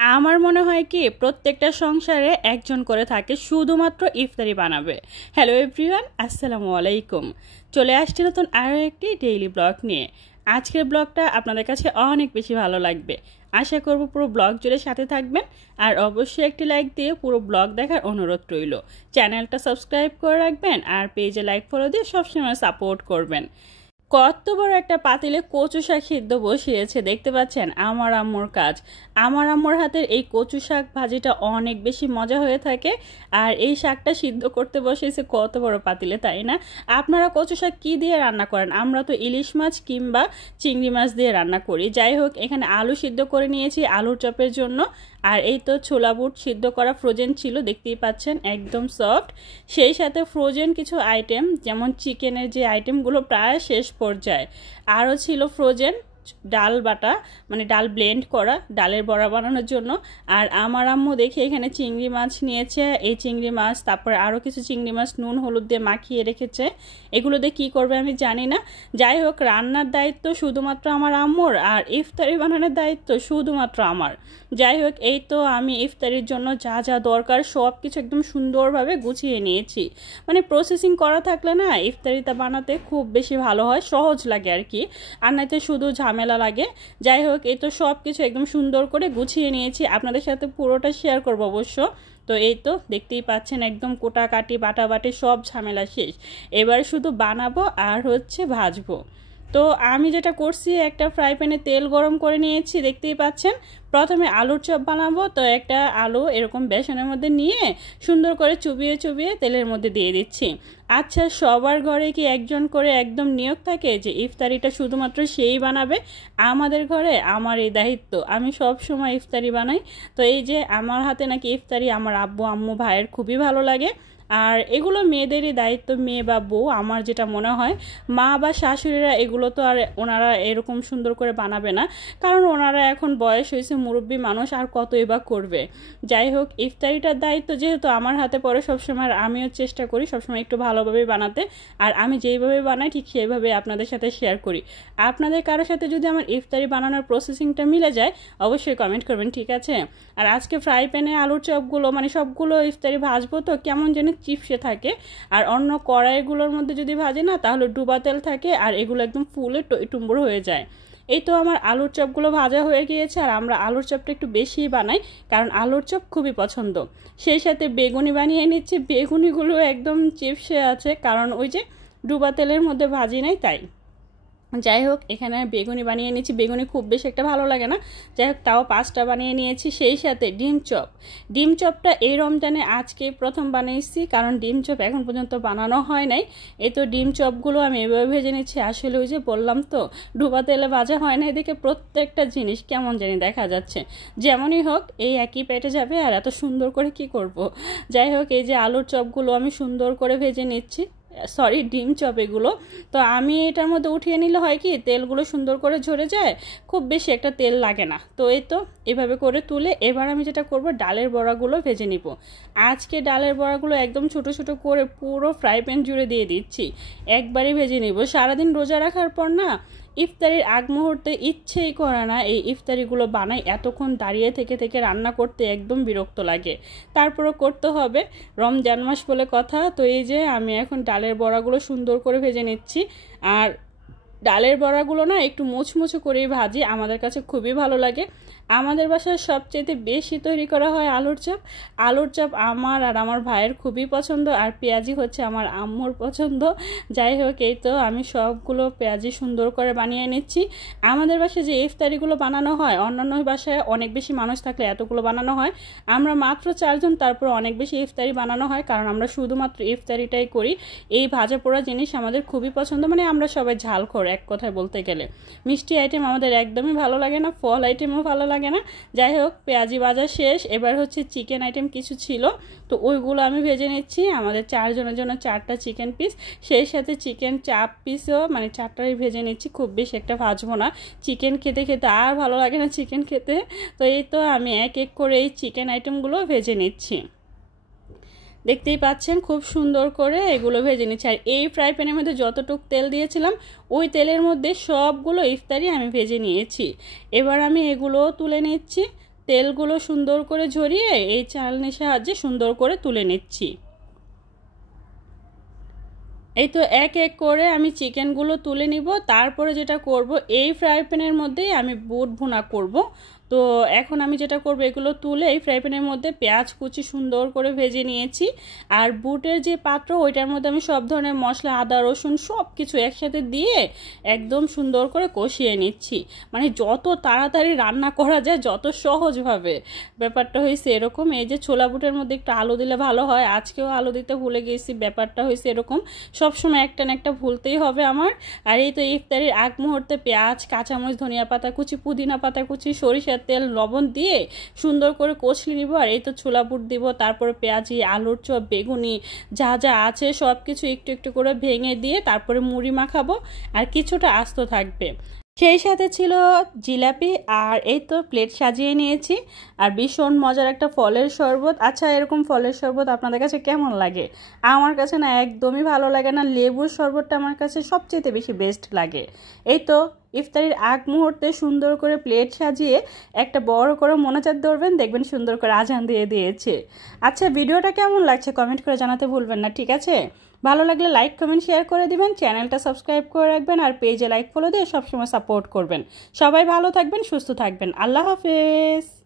আমার মনে হয় কি প্রত্যেকটা সংসারে একজন করে থাকে শুধুমাত্র ইফতারি বানাবে। হ্যালো এভরিওয়ান, আসসালামু আলাইকুম। চলে আসছি নতুন আরও একটি ডেইলি ব্লগ নিয়ে। আজকের ব্লগটা আপনাদের কাছে অনেক বেশি ভালো লাগবে। আশা করব পুরো ব্লগ জুড়ে সাথে থাকবেন, আর অবশ্যই একটি লাইক দিয়ে পুরো ব্লগ দেখার অনুরোধ রইল। চ্যানেলটা সাবস্ক্রাইব করে রাখবেন আর পেজে লাইক ফলো দিয়ে সবসময় সাপোর্ট করবেন। কত বড় একটা পাতিলে কচু শাক সিদ্ধ বসিয়েছে দেখতে পাচ্ছেন, আমার আম্মুর কাজ। আমার আম্মুর হাতের এই কচু শাক ভাজিটা অনেক বেশি মজা হয়ে থাকে। আর এই শাকটা সিদ্ধ করতে বসিয়েছে কত বড় পাতিলে, তাই না? আপনারা কচু শাক কী দিয়ে রান্না করেন? আমরা তো ইলিশ মাছ কিংবা চিংড়ি মাছ দিয়ে রান্না করি। যাই হোক, এখানে আলু সিদ্ধ করে নিয়েছি আলুর চপের জন্য। আর এই তো ছোলা বুট সিদ্ধ করা ফ্রোজেন ছিল, দেখতেই পাচ্ছেন একদম সফট। সেই সাথে ফ্রোজেন কিছু আইটেম, যেমন চিকেনের যে আইটেমগুলো প্রায় শেষ পর্যায়ে, আরও ছিল ফ্রোজেন ডাল বাটা, মানে ডাল ব্লেন্ড করা ডালের বড়া বানানোর জন্য। আর আমার আম্মু দেখে এখানে চিংড়ি মাছ নিয়েছে। এই চিংড়ি মাছ, তারপরে আরও কিছু চিংড়ি মাছ নুন হলুদ দিয়ে মাখিয়ে রেখেছে। এগুলো দিয়ে কী করবে আমি জানি না। যাই হোক, রান্নার দায়িত্ব শুধুমাত্র আমার আম্মুর, আর ইফতারি বানানোর দায়িত্ব শুধুমাত্র আমার। যাই হোক, এই তো আমি ইফতারির জন্য যা যা দরকার সব কিছু একদম সুন্দরভাবে গুছিয়ে নিয়েছি। মানে প্রসেসিং করা থাকলে না ইফতারিটা বানাতে খুব বেশি ভালো হয়, সহজ লাগে আর কি। আর নাইতে শুধু ঝামেলা লাগে। যাই হোক, এই তো সব কিছু একদম সুন্দর করে গুছিয়ে নিয়েছি, আপনাদের সাথে পুরোটা শেয়ার করবো অবশ্য। তো এই তো দেখতেই পাচ্ছেন একদম কোটাকাটি বাটাবাটি সব ঝামেলা শেষ। এবার শুধু বানাবো আর ভাজবো। তো আমি যেটা করছি, একটা ফ্রাই প্যানে তেল গরম করে নিয়েছি, দেখতেই পাচ্ছেন। প্রথমে আলুর চপ বানাবো, তো একটা আলু এরকম বেসনের মধ্যে নিয়ে সুন্দর করে চুবিয়ে চুবিয়ে তেলের মধ্যে দিয়ে দিচ্ছি। আচ্ছা, সবার ঘরে কি একজন করে একদম নিয়োগ থাকে যে ইফতারিটা শুধুমাত্র সেই বানাবে? আমাদের ঘরে আমার এই দায়িত্ব, আমি সব সময় ইফতারি বানাই। তো এই যে আমার হাতে নাকি ইফতারি আমার আব্বু আম্মু ভাইয়ের খুবই ভালো লাগে। আর এগুলো মেয়েদেরই দায়িত্ব, মেয়ে বা বউ, আমার যেটা মনে হয়। মা বা শাশুড়িরা এগুলো তো আর ওনারা এরকম সুন্দর করে বানাবে না, কারণ ওনারা এখন বয়স হয়েছে, মুরব্বী মানুষ, আর কতই বা করবে। যাই হোক, ইফতারিটার দায়িত্ব যেহেতু আমার হাতে পড়ে সবসময়, আমিও চেষ্টা করি সবসময় একটু ভালোভাবে বানাতে। আর আমি যেইভাবে বানাই ঠিক সেইভাবে আপনাদের সাথে শেয়ার করি। আপনাদের কারোর সাথে যদি আমার ইফতারি বানানোর প্রসেসিংটা মিলে যায় অবশ্যই কমেন্ট করবেন, ঠিক আছে? আর আজকে ফ্রাই প্যানে আলুর চপগুলো, মানে সবগুলো ইফতারি ভাজবো, তো কেমন যেন চিপসে থাকে। আর অন্য কড়াইগুলোর মধ্যে যদি ভাজে না তাহলে ডুবা তেল থাকে, আর এগুলো একদম ফুলে টুম্বুর হয়ে যায়। এই তো আমার আলুর চপগুলো ভাজা হয়ে গিয়েছে। আর আমরা আলুর চপটা একটু বেশি বানাই, কারণ আলুর চপ খুবই পছন্দ। সেই সাথে বেগুনি বানিয়ে নিচ্ছি, বেগুনিগুলো একদম চিপসে আছে, কারণ ওই যে ডুবা তেলের মধ্যে ভাজি নাই তাই। যাই হোক, এখানে বেগুনি বানিয়ে নিয়েছি, বেগুনি খুব বেশি একটা ভালো লাগে না, যাই হোক তাও 5টা বানিয়ে নিয়েছি। সেই সাথে ডিম চপ, ডিম চপটা এই রমজানে আজকে প্রথম বানিয়েছি, কারণ ডিম চপ এখন পর্যন্ত বানানো হয় নাই। এই তো ডিম চপগুলো আমি এভাবে ভেজে নিচ্ছি। আসলে ওই যে বললাম তো, ডুবা তেলে ভাজা হয় না, এদিকে প্রত্যেকটা জিনিস কেমন জানি দেখা যাচ্ছে। যেমনই হোক, এই একই পেটে যাবে, আর এত সুন্দর করে কি করব। যাই হোক, এই যে আলুর চপগুলো আমি সুন্দর করে ভেজে নিচ্ছি, সরি ডিম চপ এগুলো। তো আমি এটার মধ্যে উঠিয়ে নিলে হয় কি, তেলগুলো সুন্দর করে ঝরে যায়, খুব বেশি একটা তেল লাগে না। তো এই তো এভাবে করে তুলে এবার আমি যেটা করব, ডালের বড়াগুলো ভেজে নিব। আজকে ডালের বড়াগুলো একদম ছোট ছোট করে পুরো ফ্রাই প্যান জুড়ে দিয়ে দিচ্ছি, একবারই ভেজে নিব। সারাদিন রোজা রাখার পর না ইফতারির আগ মুহূর্তে ইচ্ছেই করে না এই ইফতারিগুলো বানাই, এতক্ষণ দাঁড়িয়ে থেকে থেকে রান্না করতে একদম বিরক্ত লাগে, তারপরও করতে হবে, রমজান মাস বলে কথা। তো এই যে আমি এখন ডালের বড়াগুলো সুন্দর করে ভেজে নিচ্ছি। আর ডালের বড়াগুলো না একটু মুচমুচো করেই ভাজি, আমাদের কাছে খুবই ভালো লাগে। আমাদের বাসায় সবচেয়ে বেশি তৈরি করা হয় আলুর চপ। আলুর চপ আমার আর আমার ভাইয়ের খুবই পছন্দ, আর পেঁয়াজি হচ্ছে আমার আম্মুর পছন্দ। যাই হোক, এই তো আমি সবগুলো পেঁয়াজি সুন্দর করে বানিয়ে নিচ্ছি। আমাদের বাসায় যে ইফতারিগুলো বানানো হয়, অন্যান্য বাসায় অনেক বেশি মানুষ থাকলে এতগুলো বানানো হয়, আমরা মাত্র 4 জন, তারপর অনেক বেশি ইফতারি বানানো হয়, কারণ আমরা শুধুমাত্র ইফতারিটাই করি। এই ভাজা পোড়া জিনিস আমাদের খুবই পছন্দ, মানে আমরা সবাই ঝাল খোর এক কথায় বলতে গেলে। মিষ্টি আইটেম আমাদের একদমই ভালো লাগে না, ফল আইটেমও ভালো লাগে না। যাই হোক, পেঁয়াজি ভাজা শেষ, এবার চিকেন আইটেম কিছু ছিল, তো ওইগুলো আমি ভেজে নিচ্ছি। আমাদের 4 জনের জন্য 4টা চিকেন পিস, সেই সাথে চিকেন চাপ পিসও, মানে 4টাই ভেজে নিচ্ছি, খুব বেশি একটা ভাজবো না, চিকেন খেতে খেতে আর ভালো লাগে না চিকেন খেতে। তো এই তো আমি এক এক করে এই চিকেন আইটেমগুলো ভেজে নিচ্ছি, দেখতেই পাচ্ছেন খুব সুন্দর করে এগুলো ভেজে নিচ্ছি। আর এই ফ্রাই প্যানের মধ্যে যতটুকু তেল দিয়েছিলাম ওই তেলের মধ্যে সবগুলো ইফতারি আমি ভেজে নিয়েছি। এবার আমি এগুলো তুলে নিচ্ছি। তেলগুলো সুন্দর করে ঝরিয়ে এই চালনির সাহায্যে সুন্দর করে তুলে নিচ্ছি। এই তো এক এক করে আমি চিকেনগুলো তুলে নিব। তারপরে যেটা করব, এই ফ্রাই প্যানের মধ্যেই আমি বুট ভুনা করব। তো এখন আমি যেটা করব, এগুলো তুলে এই ফ্রাই প্যানের মধ্যে পেঁয়াজ কুচি সুন্দর করে ভেজে নিয়েছি। আর বুটের যে পাত্র, ওইটার মধ্যে আমি সব ধরনের মশলা, আদা রসুন সব কিছু একসাথে দিয়ে একদম সুন্দর করে কষিয়ে নিচ্ছি। মানে যত তাড়াতাড়ি রান্না করা যায়, যত সহজভাবে, ব্যাপারটা হয়েছে এরকম। এই যে ছোলা বুটের মধ্যে একটু আলু দিলে ভালো হয়, আজকেও আলু দিতে ভুলে গেছি। ব্যাপারটা হয়েছে এরকম, সবসময় একটা না একটা ভুলতেই হবে আমার। আর এই তো ইফতারির আগ মুহূর্তে পেঁয়াজ, কাঁচামরিচ, ধনিয়া পাতা কুচি, পুদিনা পাতা কুচি, সরিষার তেল, লবণ দিয়ে সুন্দর করে কষলে নিব। আর এই তো ছোলা বুট দিব, তারপরে পেঁয়াজি, আলুর চপ, বেগুনি যা যা আছে সব কিছু একটু একটু করে ভেঙে দিয়ে তারপরে মুড়ি মাখাবো, আর কিছুটা আস্ত থাকবে। সেই সাথে ছিল জিলাপি। আর এই তো প্লেট সাজিয়ে নিয়েছি। আর ভীষণ মজার একটা ফলের শরবত। আচ্ছা, এরকম ফলের শরবত আপনাদের কাছে কেমন লাগে? আমার কাছে না একদমই ভালো লাগে না, লেবুর শরবতটা আমার কাছে সবচেয়ে বেশি বেস্ট লাগে। এই তো ইফতারির আগ মুহূর্তে সুন্দর করে প্লেট সাজিয়ে একটা বড় করে মোনাজাত ধরবেন, দেখবেন সুন্দর করে আজান দিয়ে দিয়েছে। আচ্ছা, ভিডিওটা কেমন লাগছে কমেন্ট করে জানাতে ভুলবেন না, ঠিক আছে? ভালো লাগলে লাইক কমেন্ট শেয়ার করে দিবেন, চ্যানেলটা সাবস্ক্রাইব করে রাখবেন, আর পেজে লাইক ফলো দিয়ে সবসময় সাপোর্ট করবেন। সবাই ভালো থাকবেন, সুস্থ থাকবেন। আল্লাহ হাফেজ।